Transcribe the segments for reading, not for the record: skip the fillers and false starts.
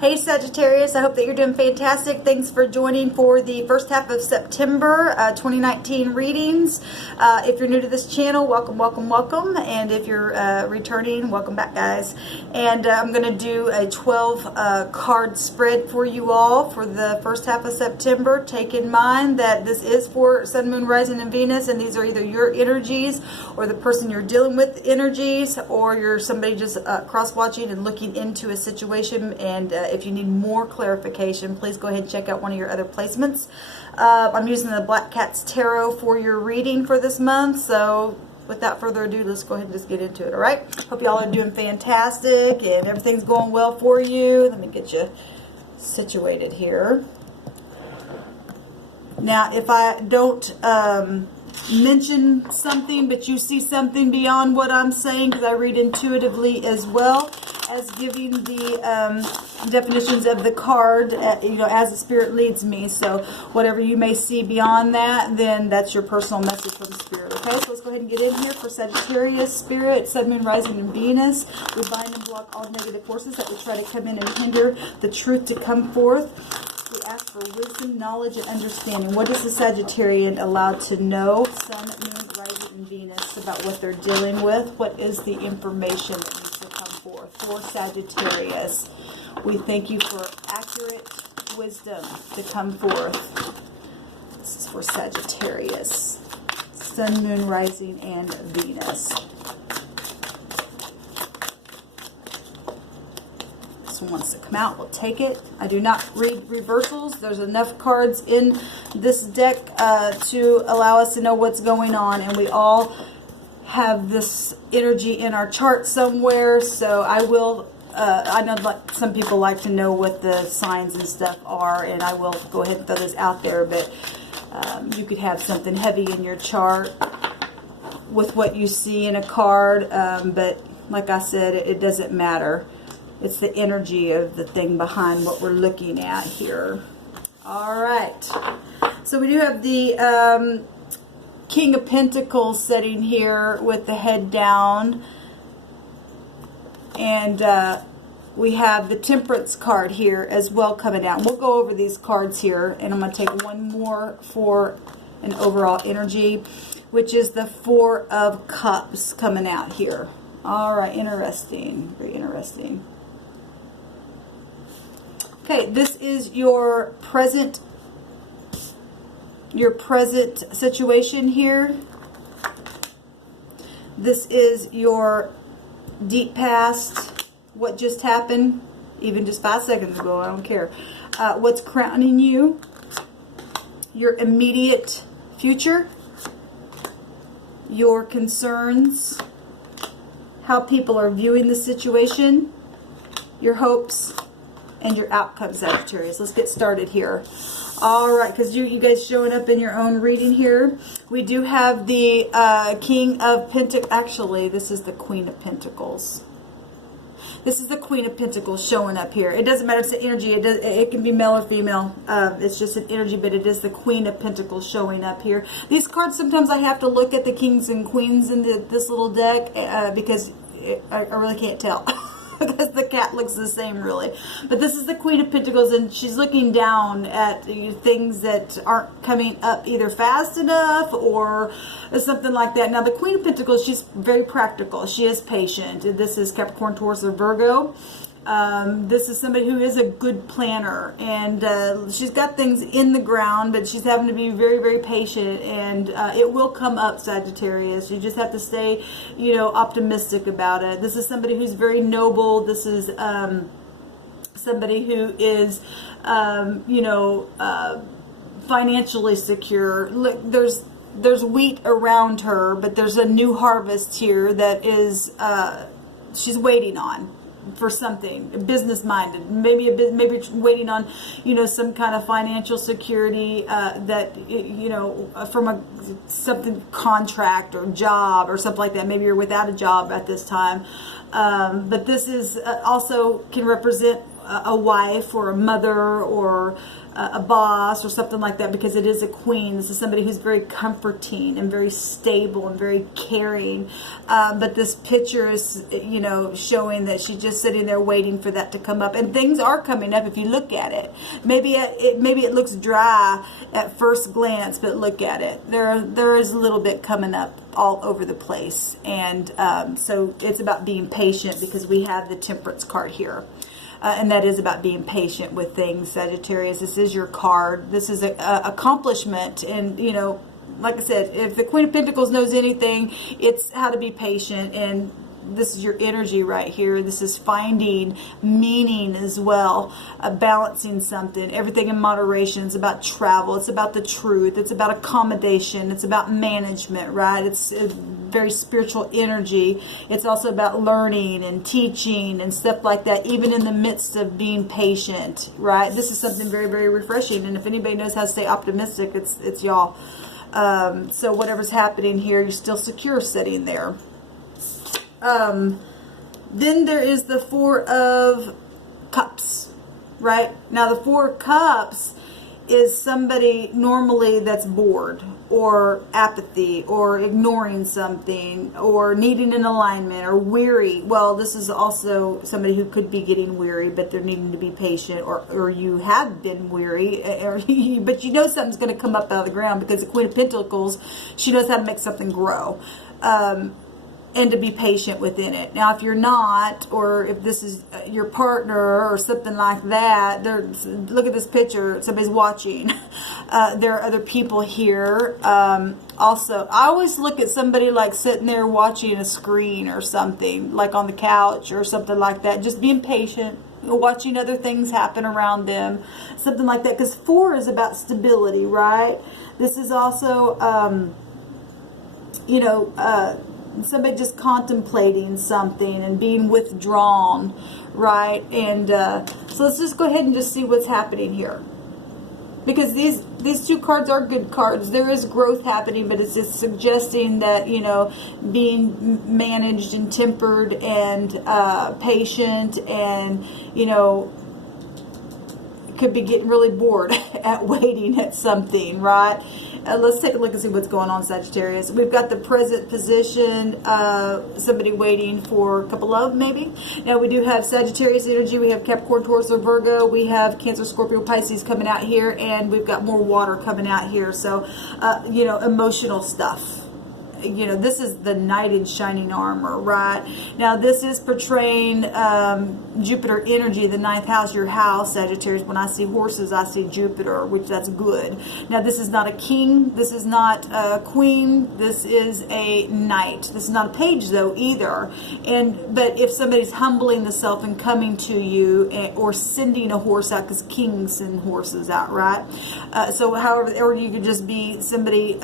Hey Sagittarius, I hope that you're doing fantastic. Thanks for joining for the first half of September 2019 readings. If you're new to this channel, welcome, welcome, welcome. And if you're returning, welcome back, guys. And I'm going to do a 12 card spread for you all for the first half of September. Take in mind that this is for Sun, Moon, Rising, and Venus, and these are either your energies or the person you're dealing with energies, or you're somebody just cross-watching and looking into a situation. And if you need more clarification, please go ahead and check out one of your other placements. I'm using the Black Cat's Tarot for your reading for this month. So without further ado, let's go ahead and just get into it, all right? Hope y'all are doing fantastic and everything's going well for you. Let me get you situated here. Now, if I don't mention something, but you see something beyond what I'm saying, because I read intuitively as well as giving the definitions of the card, you know, as the Spirit leads me. So whatever you may see beyond that, then that's your personal message from Spirit. Okay, so let's go ahead and get in here for Sagittarius, Spirit, Sun, Moon, Rising, and Venus. We bind and block all negative forces that would try to come in and hinder the truth to come forth. We ask for wisdom, knowledge, and understanding. What is the Sagittarian allowed to know? Sun, Moon, Rising, and Venus, about what they're dealing with. What is the information that needs to come forth for Sagittarius? We thank you for accurate wisdom to come forth. This is for Sagittarius. Sun, Moon, Rising, and Venus. Wants to come out, we'll take it. I do not read reversals. There's enough cards in this deck to allow us to know what's going on, and we all have this energy in our chart somewhere. So I will I know like some people like to know what the signs and stuff are, and I will go ahead and throw this out there, but you could have something heavy in your chart with what you see in a card, but like I said, it doesn't matter. It's the energy of the thing behind what we're looking at here. All right. So we do have the King of Pentacles sitting here with the head down. And we have the Temperance card here as well coming down. We'll go over these cards here. And I'm going to take one more for an overall energy, which is the Four of Cups coming out here. All right. Interesting. Very interesting. Okay, this is your present situation here. This is your deep past, what just happened, even just 5 seconds ago, I don't care. What's crowning you, your immediate future, your concerns, how people are viewing the situation, your hopes, and your outcome, Sagittarius. Let's get started here. All right, because you guys showing up in your own reading here. We do have the King of Pentacles. Actually, this is the Queen of Pentacles. This is the Queen of Pentacles showing up here. It doesn't matter if it's the energy. It can be male or female. It's just an energy, but it is the Queen of Pentacles showing up here. These cards, sometimes I have to look at the kings and queens in this little deck because I really can't tell. Because the cat looks the same, really. But this is the Queen of Pentacles, and she's looking down at things that aren't coming up either fast enough or something like that. Now, the Queen of Pentacles, she's very practical. She is patient. This is Capricorn, Taurus, or Virgo. This is somebody who is a good planner, and she's got things in the ground, but she's having to be very, very patient, and it will come up, Sagittarius. You just have to stay, you know, optimistic about it. This is somebody who's very noble. This is somebody who is, you know, financially secure. Look, there's wheat around her, but there's a new harvest here that is she's waiting on. For something business minded, maybe waiting on, you know, some kind of financial security that, you know, from something contract or job or something like that. Maybe you're without a job at this time, but this is also can represent a wife or a mother or a boss or something like that, because it is a queen. This is somebody who's very comforting and very stable and very caring. But this picture is, you know, showing that she's just sitting there waiting for that to come up. And things are coming up if you look at it. Maybe it looks dry at first glance, but look at it. There is a little bit coming up all over the place. And so it's about being patient, because we have the Temperance card here. And that is about being patient with things, Sagittarius. This is your card. This is a accomplishment. And, you know, like I said, if the Queen of Pentacles knows anything, it's how to be patient. And this is your energy right here. This is finding meaning as well, balancing something, everything in moderation. It's about travel. It's about the truth. It's about accommodation. It's about management, right? It's a very spiritual energy. It's also about learning and teaching and stuff like that, even in the midst of being patient, right? This is something very, very refreshing. And if anybody knows how to stay optimistic, it's y'all. So whatever's happening here, you're still secure sitting there. Then there is the Four of Cups, right? Now the Four of Cups is somebody normally that's bored or apathy or ignoring something or needing an alignment or weary. Well, this is also somebody who could be getting weary, but they're needing to be patient, or you have been weary, but you know something's going to come up out of the ground, because the Queen of Pentacles, she knows how to make something grow. And to be patient within it. Now, if you're not, or if this is your partner or something like that, look at this picture. Somebody's watching. There are other people here. Also, I always look at somebody like sitting there watching a screen or something, like on the couch or something like that. Just being patient, watching other things happen around them, something like that. Because 4 is about stability, right? This is also, you know, somebody just contemplating something and being withdrawn, right? And so let's just go ahead and just see what's happening here, because these two cards are good cards. There is growth happening, but it's just suggesting that, you know, being managed and tempered and patient, and, you know, could be getting really bored at waiting at something, right? Let's take a look and see what's going on, Sagittarius. We've got the present position, somebody waiting for a couple of, maybe. Now, we do have Sagittarius energy. We have Capricorn, Taurus, or Virgo. We have Cancer, Scorpio, Pisces coming out here, and we've got more water coming out here. So, you know, emotional stuff. You know, this is the knight in shining armor, right? Now, this is portraying Jupiter energy, the 9th house, your house, Sagittarius. When I see horses, I see Jupiter, which that's good. Now, this is not a king. This is not a queen. This is a knight. This is not a page, though, either. But if somebody's humbling the self and coming to you, or sending a horse out, because kings send horses out, right? So, however, or you could just be somebody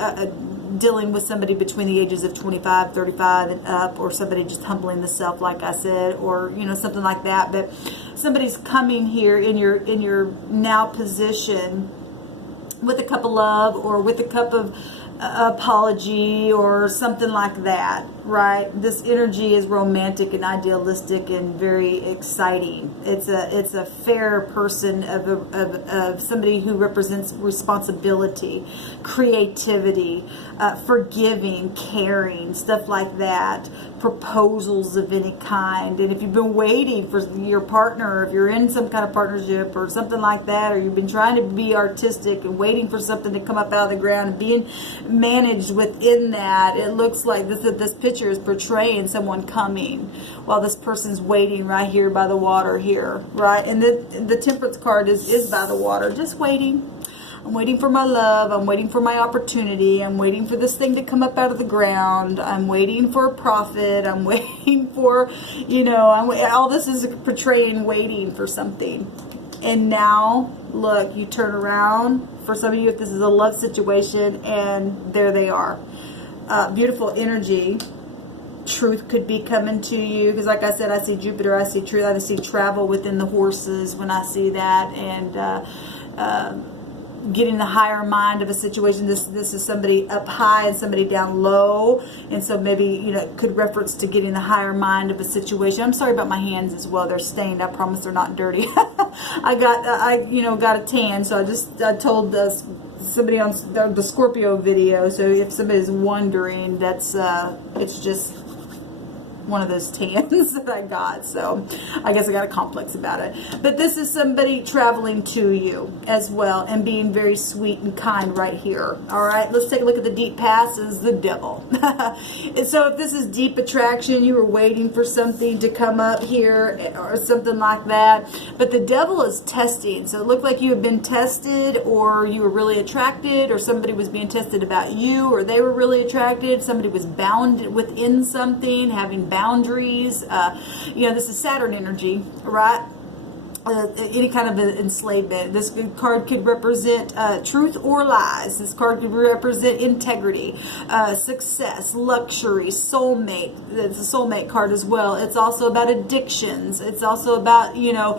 dealing with somebody between the ages of 25, 35 and up, or somebody just humbling the self, like I said, or, you know, something like that. But somebody's coming here in your now position with a cup of love, or with a cup of apology, or something like that, right? This energy is romantic and idealistic and very exciting. It's a fair person of somebody who represents responsibility, creativity, forgiving, caring, stuff like that. Proposals of any kind. And if you've been waiting for your partner, if you're in some kind of partnership or something like that, or you've been trying to be artistic and waiting for something to come up out of the ground and being managed within that, it looks like this picture is portraying someone coming while this person's waiting right here by the water here, right? And the Temperance card is by the water, just waiting. I'm waiting for my love. I'm waiting for my opportunity. I'm waiting for this thing to come up out of the ground. I'm waiting for a profit. I'm waiting for, you know, all this is portraying waiting for something. And now, look, you turn around. For some of you, if this is a love situation, and there they are. Beautiful energy. Truth could be coming to you, because like I said, I see Jupiter, I see truth, I see travel within the horses when I see that. And getting the higher mind of a situation. This is somebody up high and somebody down low, and so maybe, you know, it could reference to getting the higher mind of a situation. I'm sorry about my hands as well. They're stained. I promise they're not dirty. I got a tan, so I told somebody on the Scorpio video. So if somebody's wondering, that's it's just one of those tans that I got, so I guess I got a complex about it. But this is somebody traveling to you as well and being very sweet and kind right here. All right, let's take a look at the deep past. Is the devil. And so if this is deep attraction, you were waiting for something to come up here or something like that, but the devil is testing. So it looked like you had been tested, or you were really attracted, or somebody was being tested about you, or they were really attracted. Somebody was bound within something, having boundaries. You know, this is Saturn energy, right? Any kind of enslavement. This card could represent truth or lies. This card could represent integrity, success, luxury, soulmate. It's a soulmate card as well. It's also about addictions. It's also about, you know,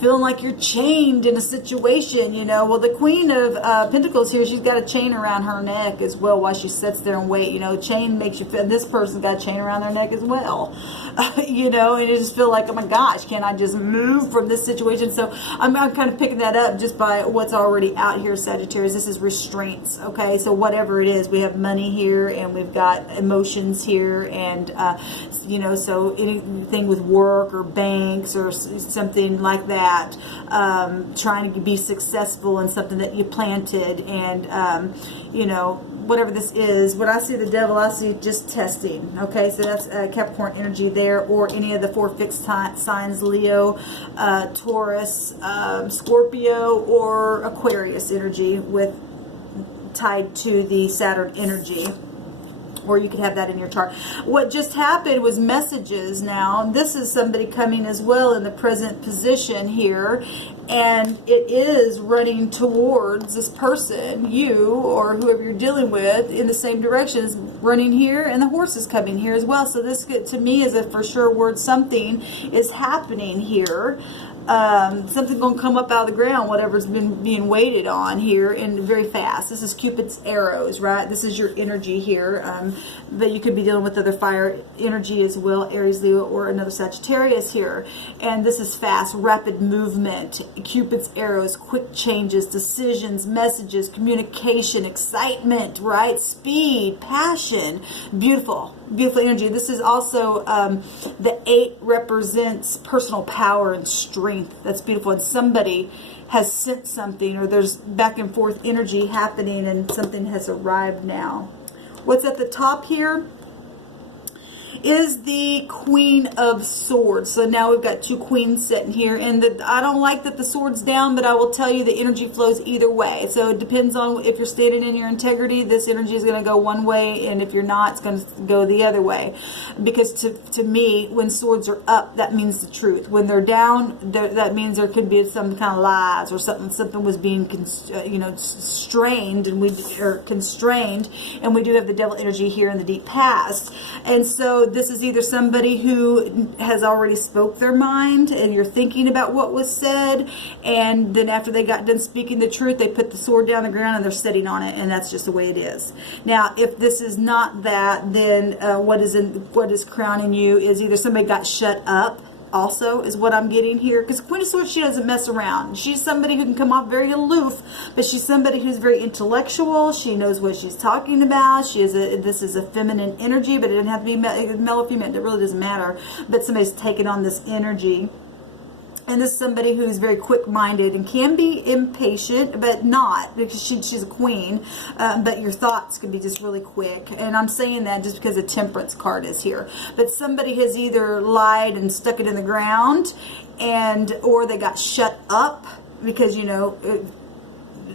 feeling like you're chained in a situation, you know. Well, the Queen of Pentacles here, she's got a chain around her neck as well while she sits there and wait. You know, chain makes you feel, this person's got a chain around their neck as well. You know, and you just feel like, oh my gosh, can I just move from this situation? So I'm kind of picking that up just by what's already out here, Sagittarius. This is restraints, okay? So whatever it is, we have money here and we've got emotions here, and you know, so anything with work or banks or something like that, trying to be successful in something that you planted, and you know, whatever this is. When I see the devil, I see just testing. Okay, so that's Capricorn energy there, or any of the 4 fixed signs: Leo, Taurus, Scorpio, or Aquarius energy, with tied to the Saturn energy. Or you could have that in your chart. What just happened was messages now. This is somebody coming as well in the present position here. And it is running towards this person, you or whoever you're dealing with, in the same direction. Is running here, and the horse is coming here as well. So this, to me, is a for sure word. Something is happening here. Something's going to come up out of the ground, whatever's been being waited on here, and very fast. This is Cupid's arrows, right? This is your energy here. But you could be dealing with other fire energy as well, Aries, Leo, or another Sagittarius here. And this is fast, rapid movement. Cupid's arrows, quick changes, decisions, messages, communication, excitement, right? Speed, passion. Beautiful, beautiful energy. This is also the 8 represents personal power and strength. That's beautiful. And somebody has sent something, or there's back and forth energy happening, and something has arrived now. What's at the top here is the Queen of Swords. So now we've got 2 queens sitting here, and I don't like that the sword's down, but I will tell you the energy flows either way. So it depends on if you're standing in your integrity, this energy is going to go one way, and if you're not, it's going to go the other way. Because to me, when swords are up, that means the truth. When they're down, that means there could be some kind of lies, or something was being strained, and constrained, and we do have the devil energy here in the deep past. And so this is either somebody who has already spoke their mind, and you're thinking about what was said, and then after they got done speaking the truth, they put the sword down the ground and they're sitting on it, and that's just the way it is. Now, if this is not that, then what is crowning you is either somebody got shut up, also, is what I'm getting here. Because Queen of Swords, she doesn't mess around. She's somebody who can come off very aloof, but she's somebody who's very intellectual. She knows what she's talking about. This is a feminine energy, but it doesn't have to be male or female. It really doesn't matter. But somebody's taken on this energy. And this is somebody who's very quick-minded and can be impatient, but not, because she's a queen. But your thoughts can be just really quick. And I'm saying that just because the Temperance card is here. But somebody has either lied and stuck it in the ground, or they got shut up because, you know,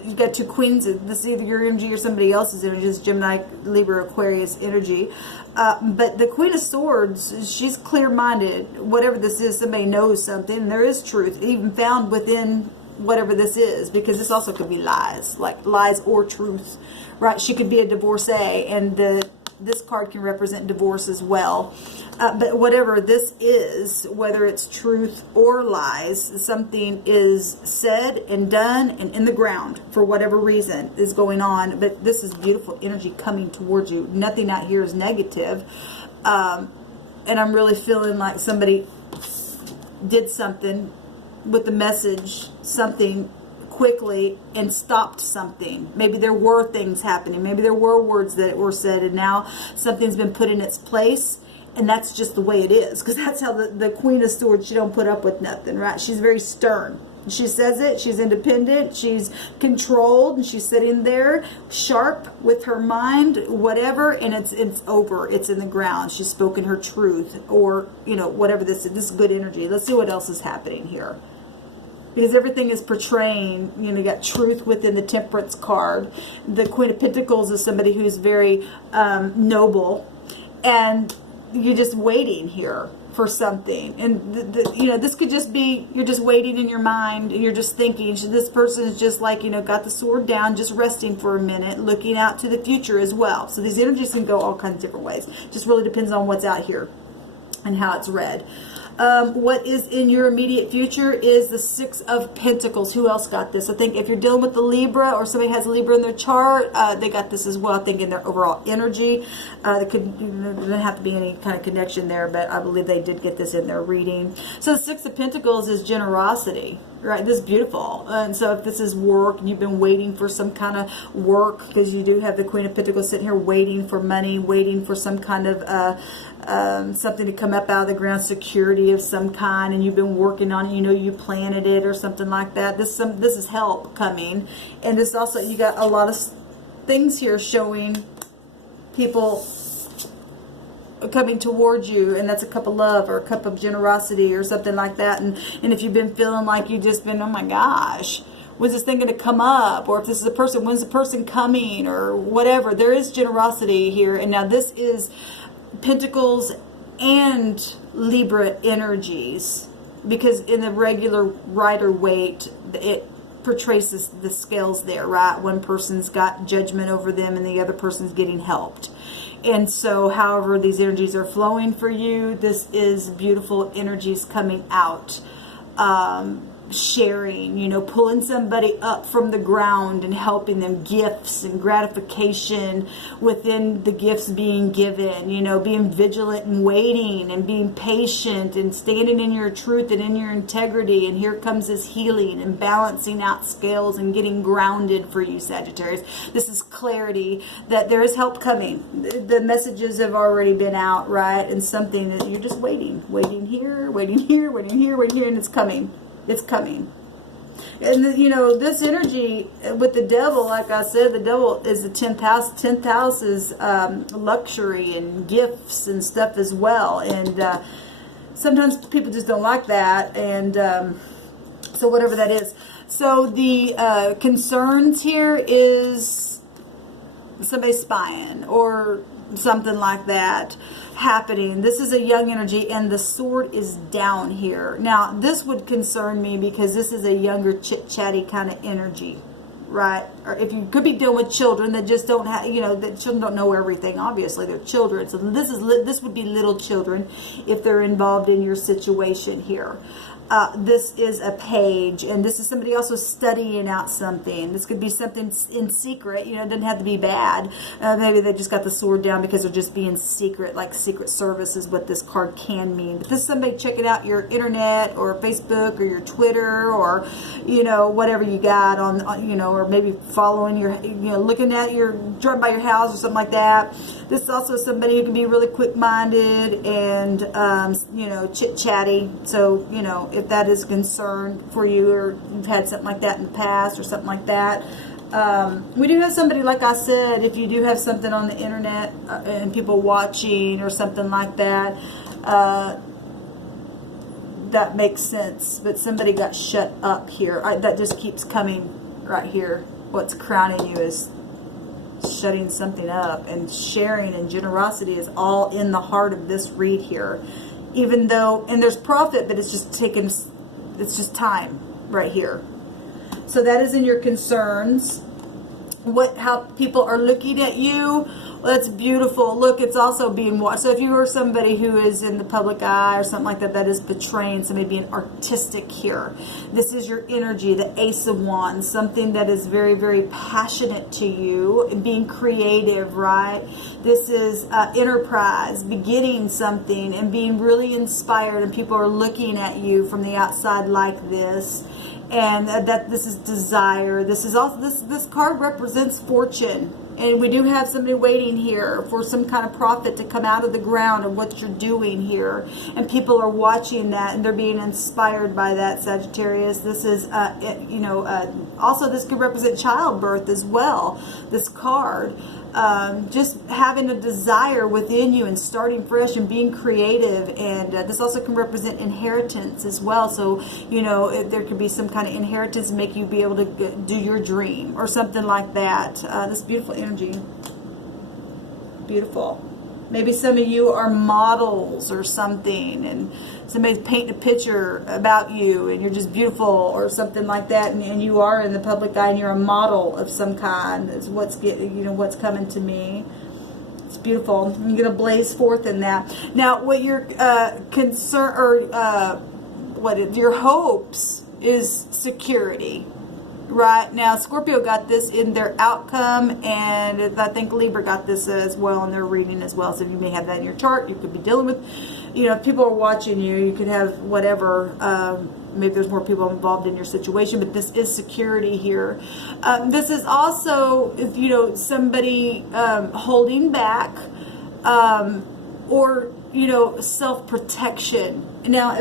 you've got 2 queens. This is either your energy or somebody else's energy. This is Gemini, Libra, Aquarius energy. But the Queen of Swords, she's clear-minded. Whatever this is, somebody knows something. There is truth, even found within whatever this is, because this also could be lies, like lies or truth, right? She could be a divorcee, and the this card can represent divorce as well. But whatever this is, whether it's truth or lies, something is said and done and in the ground for whatever reason is going on. But this is beautiful energy coming towards you. Nothing out here is negative. And I'm really feeling like somebody did something with the message, something quickly, and stopped something. Maybe there were things happening. Maybe there were words that were said, and now something's been put in its place. And that's just the way it is, because that's how the Queen of Swords, she don't put up with nothing, right? She's very stern. She says it. She's independent. She's controlled, and she's sitting there sharp with her mind, whatever, and it's over. It's in the ground. She's spoken her truth, or, you know, whatever this is. This is good energy. Let's see what else is happening here. Because everything is portraying, you know, you got truth within the Temperance card. The Queen of Pentacles is somebody who's very noble, and you're just waiting here for something. And you know, this could just be, you're just waiting in your mind, and you're just thinking, this person is just like, you know, got the sword down, just resting for a minute, looking out to the future as well. So these energies can go all kinds of different ways. Just really depends on what's out here and how it's read. What is in your immediate future is the Six of Pentacles. Who else got this? I think if you're dealing with the Libra, or somebody has Libra in their chart, they got this as well. I think in their overall energy, there doesn't have to be any kind of connection there, but I believe they did get this in their reading. So the Six of Pentacles is generosity, right? This is beautiful. And so if this is work, and you've been waiting for some kind of work, because you do have the Queen of Pentacles sitting here waiting for money, waiting for some kind of something to come up out of the ground, security of some kind, and you've been working on it, you know, you planted it or something like that. This is help coming. And this also, you got a lot of things here showing people coming towards you, and that's a cup of love or a cup of generosity or something like that. And if you've been feeling like you've just been, oh my gosh, when's this thing going to come up? Or if this is a person, when's the person coming, or whatever. There is generosity here. And now this is Pentacles and Libra energies, because in the regular Rider-Waite, it portrays the scales there, right? One person's got judgment over them, and the other person's getting helped. And so however these energies are flowing for you, this is beautiful energies coming out. Sharing, you know, pulling somebody up from the ground and helping them, gifts and gratification within the gifts being given, you know, being vigilant and waiting and being patient and standing in your truth and in your integrity. And here comes this healing and balancing out scales and getting grounded for you, Sagittarius. This is clarity that there is help coming. The messages have already been out, right? And something that you're just waiting here, waiting here, waiting here, waiting here, and it's coming. It's coming. And, you know, this energy with the devil, like I said, the devil is the 10th house. 10th house is luxury and gifts and stuff as well. And sometimes people just don't like that. And so whatever that is. So the concerns here is somebody spying or something like that happening. This is a young energy, and the sword is down here. Now, this would concern me because this is a younger, chit-chatty kind of energy, right? Or if you could be dealing with children that just don't have, you know, that children don't know everything. Obviously, they're children. So this would be little children if they're involved in your situation here. This is a page, and this is somebody also studying out something. This could be something in secret. You know, it doesn't have to be bad. Maybe they just got the sword down because they're just being secret, like Secret Service is what this card can mean. But this is somebody checking out your internet or Facebook or your Twitter, or, you know, whatever you got on, you know, or maybe following your, you know, looking at your, driving by your house or something like that. This is also somebody who can be really quick-minded and, you know, chit-chatty. So, you know, if that is a concern for you, or you've had something like that in the past or something like that. We do have somebody, like I said, if you do have something on the internet and people watching or something like that, that makes sense. But somebody got shut up here. That just keeps coming right here. What's crowning you is shutting something up, and sharing and generosity is all in the heart of this read here. Even though, and there's profit, but it's just taken, it's just time right here. So that is in your concerns. how people are looking at you. Well, that's beautiful. Look, it's also being watched. So if you are somebody who is in the public eye or something like that, that is betraying somebody being artistic here. This is your energy, the Ace of Wands, something that is very, very passionate to you, being creative, right? This is enterprise, beginning something and being really inspired, and people are looking at you from the outside like this. And that this is desire. This is also, this card represents fortune. And we do have somebody waiting here for some kind of profit to come out of the ground of what you're doing here. And people are watching that and they're being inspired by that, Sagittarius. This is, also this could represent childbirth as well, this card. Just having a desire within you and starting fresh and being creative. And this also can represent inheritance as well. So, there could be some kind of inheritance to make you be able to do your dream or something like that. This beautiful energy. Beautiful. Maybe some of you are models or something, and somebody's painting a picture about you, and you're just beautiful or something like that, and you are in the public eye, and you're a model of some kind. Is what's what's coming to me. It's beautiful. You're going to blaze forth in that. Now, what your concern or your hopes is security. Right now, Scorpio got this in their outcome, and I think Libra got this as well in their reading as well. So you may have that in your chart. You could be dealing with, if people are watching you, you could have whatever. Maybe there's more people involved in your situation, but this is security here. This is also, somebody holding back, or self-protection. Now,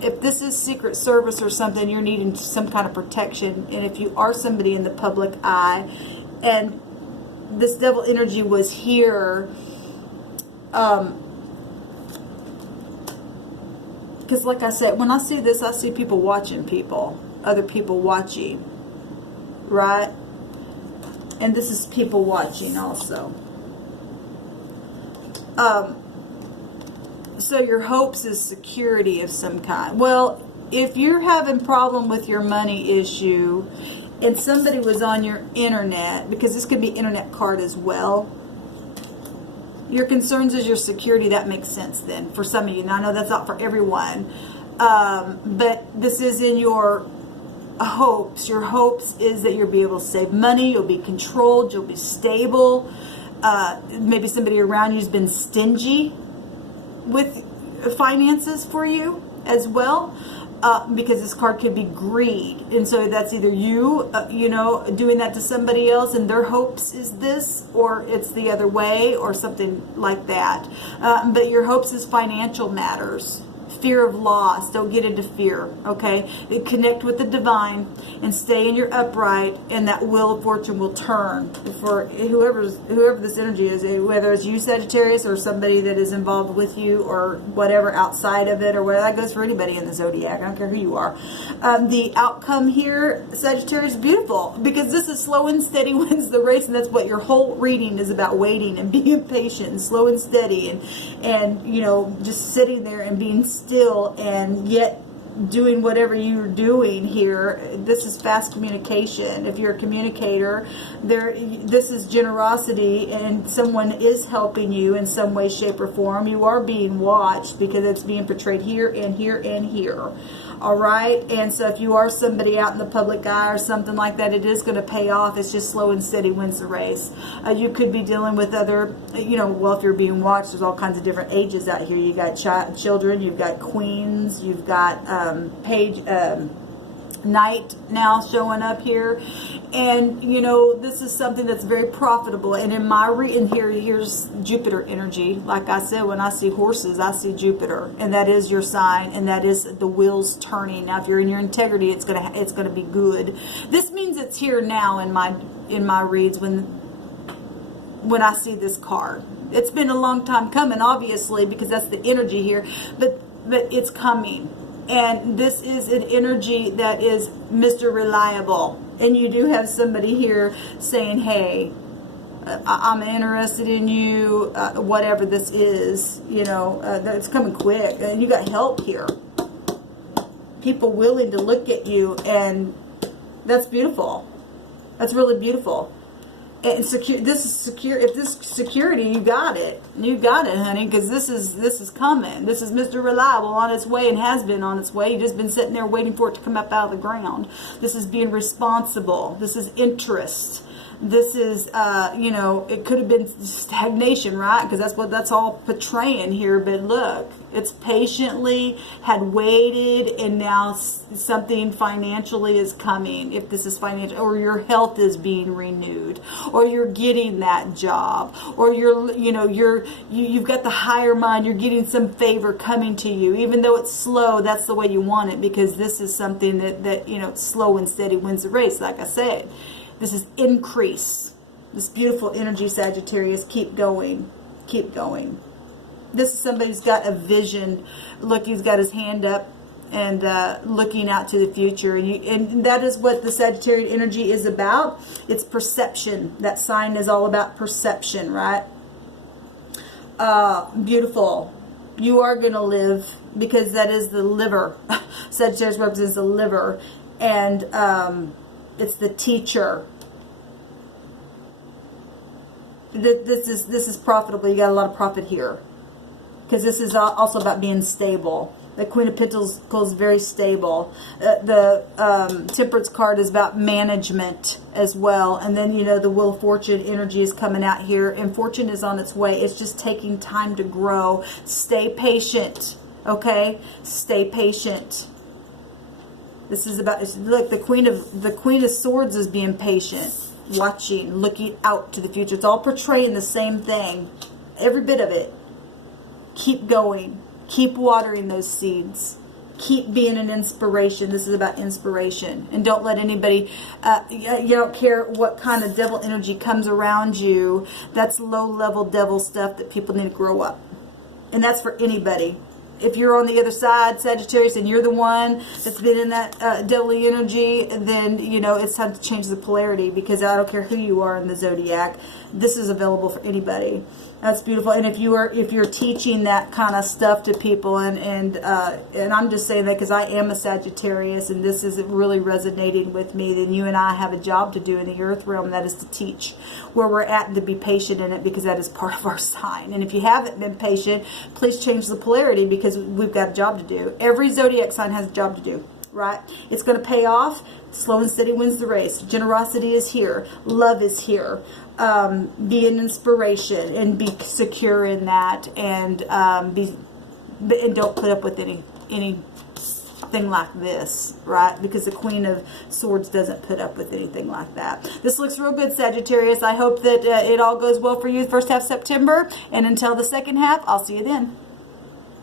if this is Secret Service or something, you're needing some kind of protection. And if you are somebody in the public eye and this devil energy was here, because like I said, when I see this, I see people watching people, other people watching, right? And this is people watching also. So your hopes is security of some kind. Well, if you're having problem with your money issue and somebody was on your internet, because this could be internet card as well, your concerns is your security. That makes sense then for some of you. Now I know that's not for everyone, but this is in your hopes. Your hopes is that you'll be able to save money, you'll be controlled, you'll be stable. Maybe somebody around you has been stingy with finances for you as well, because this card could be greed, and so that's either you doing that to somebody else and their hopes is this, or it's the other way or something like that. But your hopes is financial matters, fear of loss. Don't get into fear, okay? Connect with the divine and stay in your upright, and that wheel of fortune will turn for whoever this energy is, whether it's you, Sagittarius, or somebody that is involved with you, or whatever outside of it, or whatever. That goes for anybody in the zodiac. I don't care who you are. The outcome here, Sagittarius, is beautiful, because this is slow and steady wins the race, and that's what your whole reading is about: waiting and being patient and slow and steady, and just sitting there and being still, and yet doing whatever you're doing here. This is fast communication. If you're a communicator, this is generosity, and someone is helping you in some way, shape, or form. You are being watched because it's being portrayed here and here and here. All right, and so if you are somebody out in the public eye or something like that, it is going to pay off. It's just slow and steady wins the race. You could be dealing with other, if you're being watched, there's all kinds of different ages out here. You got children, you've got queens, you've got knight now showing up here, and this is something that's very profitable. And in my reading here, here's Jupiter energy. Like I said, when I see horses, I see Jupiter, and that is your sign, and that is the wheels turning. Now, if you're in your integrity, it's gonna be good. This means it's here now in my reads when I see this card. It's been a long time coming, obviously, because that's the energy here, but it's coming. And this is an energy that is Mr. Reliable. And you do have somebody here saying, hey, I'm interested in you, whatever this is, it's coming quick. And you got help here. People willing to look at you, and that's beautiful. That's really beautiful. And secure. This is secure. If this is security, you got it. You got it, honey. Because this is coming. This is Mr. Reliable on its way and has been on its way. You've just been sitting there waiting for it to come up out of the ground. This is being responsible. This is interest. This is, you know, it could have been stagnation, right? Because that's all portraying here. But look, it's patiently had waited, and now something financially is coming. If this is financial, or your health is being renewed, or you're getting that job, or you've got the higher mind. You're getting some favor coming to you, even though it's slow. That's the way you want it, because this is something that you know, slow and steady wins the race. Like I said. This is increase. This beautiful energy, Sagittarius. Keep going. Keep going. This is somebody who's got a vision. Look, he's got his hand up and looking out to the future. And that is what the Sagittarius energy is about. It's perception. That sign is all about perception, right? Beautiful. You are going to live, because that is the liver. Sagittarius represents the liver. And it's the teacher. This is profitable. You got a lot of profit here, because this is also about being stable. The Queen of Pentacles is very stable. The Temperance card is about management as well. And then, you know, the Wheel of Fortune energy is coming out here, and fortune is on its way. It's just taking time to grow. Stay patient, okay? Stay patient. This is about, look, the Queen of Swords is being patient, watching, looking out to the future. It's all portraying the same thing, every bit of it. Keep going. Keep watering those seeds. Keep being an inspiration. This is about inspiration. And don't let anybody, you don't care what kind of devil energy comes around you. That's low-level devil stuff that people need to grow up. And that's for anybody. If you're on the other side, Sagittarius, and you're the one that's been in that devilly energy, then, you know, it's time to change the polarity, because I don't care who you are in the zodiac. This is available for anybody. That's beautiful. And if you're teaching that kind of stuff to people, and I'm just saying that because I am a Sagittarius, and this is really resonating with me, then you and I have a job to do in the earth realm, that is to teach where we're at and to be patient in it, because that is part of our sign. And if you haven't been patient, please change the polarity, because we've got a job to do. Every zodiac sign has a job to do, right? It's going to pay off. Slow and steady wins the race. Generosity is here. Love is here. Be an inspiration and be secure in that, and don't put up with anything like this, right? Because the Queen of Swords doesn't put up with anything like that. This looks real good, Sagittarius. I hope that it all goes well for you the first half of September, and until the second half, I'll see you then.